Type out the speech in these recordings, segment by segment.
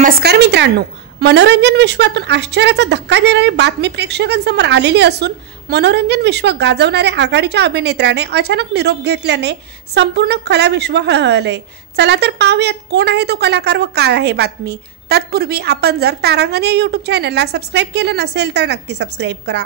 नमस्कार मित्रांनो, मनोरंजन विश्वातून आश्चर्याचा धक्का देणारी बातमी प्रेक्षकांसमोर आलेली असून मनोरंजन विश्व गाजवणाऱ्या आघाडीच्या अभिनेत्याने अचानक निरोप घेतल्याने संपूर्ण कला विश्व हळहळले। चला तर पाहूयात कोण आहे तो कलाकार व काय आहे बातमी। तत्पूर्वी आपण जर तारांगण या YouTube चॅनलला सबस्क्राइब केलं नसेल तर नक्की सबस्क्राइब करा।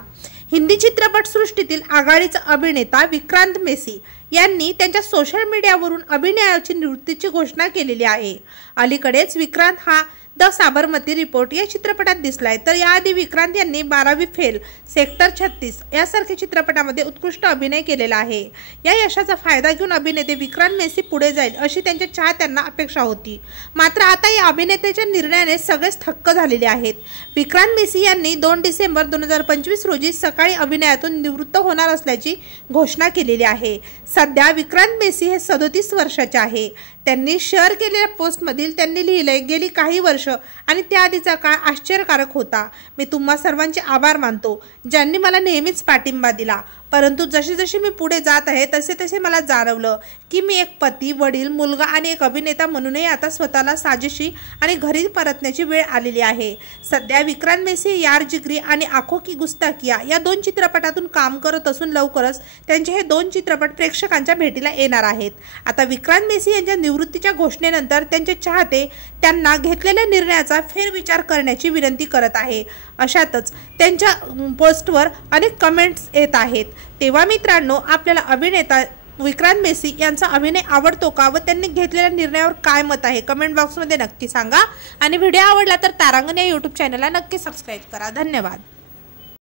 हिंदी चित्रपट सृष्टीतील आघाडीचा अभिनेता विक्रांत मेसी यांनी त्यांच्या सोशल मीडियावरून अभिनयाची निवृत्तीची घोषणा केलेली आहे। अलीकडेच विक्रांत हा द साबरमती रिपोर्ट या चित्रपटात दिसलाय, तर याआधी विक्रांत यांनी 12वी फेल, सेक्टर 36 यासारख्या चित्रपटामध्ये उत्कृष्ट अभिनय केलेला आहे। या यशाचा फायदा घेऊन अभिनेते विक्रांत मेसी पुढे जाईल अशी त्यांच्या चाहत्यांना अपेक्षा होती। मात्र आता या अभिनेत्याच्या निर्णयाने सगळेच थक्क झालेले आहेत। विक्रांत मेसी यांनी 2 डिसेंबर 2025 रोजी सकाळी अभिनयातून निवृत्त होणार असल्याची घोषणा केलेली आहे। सध्या विक्रांत मेसी हे 37 वर्षाचे आहे। त्यांनी शेअर केलेल्या पोस्टमधील त्यांनी लिहिलंय, गेली काही वर्ष आणि त्याआधीचा काळ आश्चर्यकारक होता। मी तुम्हा सर्वांचे आभार मानतो ज्यांनी मला नेहमीच पाठिंबा दिला, परंतु जसे जसे मी पुढे जात आहे तसे तसे मला जाणवलं की मी एक पती, वडील, मुलगा आणि एक अभिनेता म्हणूनही आता स्वतःला साजेशी आणि घरी परतण्याची वेळ आलेली आहे। सध्या विक्रांत मेसी यार जिगरी आणि आंखों की गुस्ताखिया या 2 चित्रपटातून काम करत असून लवकरच त्यांचे हे 2 चित्रपट प्रेक्षकांच्या भेटीला येणार आहेत। आता विक्रांत मेसी यांच्या निवृत्तीच्या घोषणेनंतर त्यांचे चाहते त्यांना घेतलेल्या निर्णयाचा फेरविचार करण्याची विनंती करत आहे। अशातच त्यांच्या पोस्टवर अनेक कमेंट्स येत आहेत। तेव्हा मित्रांनो, आपल्याला अभिनेता विक्रांत मेसी यांचा अभिनय आवडतो का व त्यांनी घेतलेल्या निर्णयावर काय मत आहे कमेंट बॉक्समध्ये नक्की सांगा। आणि व्हिडिओ आवडला तर तारांगण या YouTube चॅनलला नक्की सबस्क्राइब करा। धन्यवाद।